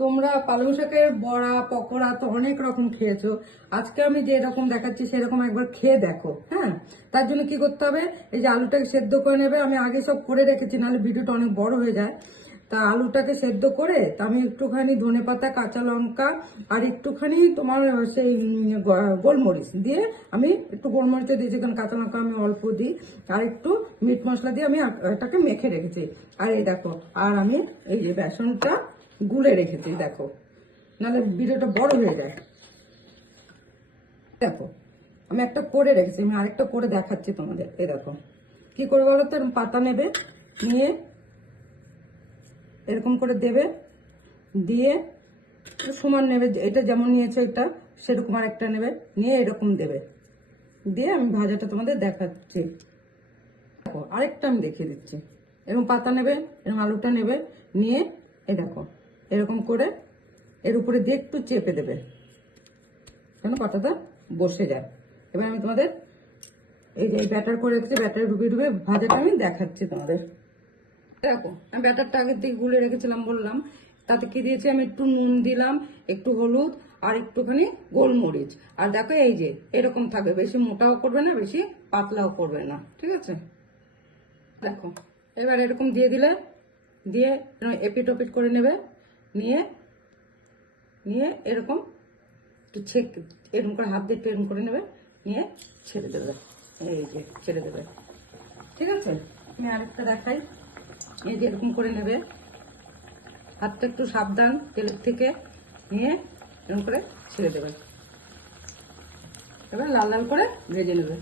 তোমরা পালং শাকের বড়া পকোড়া তো অনেক রকম খেয়েছো। আজকে আমি যে রকম দেখাচ্ছি সেরকম একবার খেয়ে দেখো। হ্যাঁ, তার জন্য কি করতে হবে, এই যে আলুটাকে সেদ্ধ করে নেবে। আমি আগে সব করে রেখেছি, নাহলে ভিডিওটা অনেক বড় হয়ে যায়। তা আলুটাকে সেদ্ধ করে তা আমি একটুখানি ধনেপাতা, কাঁচা লঙ্কা আর একটুখানি তোমার সেই গোলমরিচ দিয়ে, আমি একটু গোলমরিচে দিয়েছি কারণ কাঁচা লঙ্কা আমি অল্প দিই, আর একটু মিট মশলা দিয়ে আমি এটাকে মেখে রেখেছি। আর এই দেখো, আর আমি এই যে বেসনটা গুলে রেখেছি দেখো, নাহলে ভিডিওটা বড় হয়ে যায়। দেখো আমি একটা করে রেখেছি, আমি আরেকটা করে দেখাচ্ছি তোমাদের। এই দেখো কি করে বলো তো, পাতা নেবে, নিয়ে এরকম করে দেবে, দিয়ে সমান নেবে, এটা যেমন নিয়েছে এটা সেরকম আরেকটা নেবে, নিয়ে এরকম দেবে, দিয়ে আমি ভাজাটা তোমাদের দেখাচ্ছি। দেখো আরেকটা আমি দেখিয়ে দিচ্ছি। এরকম পাতা নেবে, এরকম আলুটা নেবে, নিয়ে এই দেখো এরকম করে এর উপরে দিয়ে একটু চেপে দেবে যেন পাতাটা বসে যায়। এবার আমি তোমাদের এই যে ব্যাটার করে রেখেছি, ব্যাটার ডুবে ডুবে ভাজাটা আমি দেখাচ্ছি তোমাদের। দেখো আমি ব্যাটারটা আগের থেকে গুলে রেখেছিলাম বললাম, তাতে কি দিয়েছি আমি, একটু নুন দিলাম, একটু হলুদ আর একটুখানি গোলমরিচ। আর দেখো এই যে এরকম থাকবে, বেশি মোটাও করবে না বেশি পাতলাও করবে না, ঠিক আছে। দেখো এবার এরকম দিয়ে দিলে, দিয়ে এপিট ওপিট করে নেবে, নিয়ে নিয়ে এরকম একটু এরকম করে হাত দিয়ে একটু এরকম করে নেবে, নিয়ে ছেড়ে দেবে, এই যে ছেড়ে দেবে, ঠিক আছে। আমি আরেকটা দেখাই। এই যে এরকম করে নেবে, হাতটা একটু সাবধান তেলের থেকে, নিয়ে এরকম করে ছেড়ে দেবে। এবার লাল লাল করে ভেজে নেবে।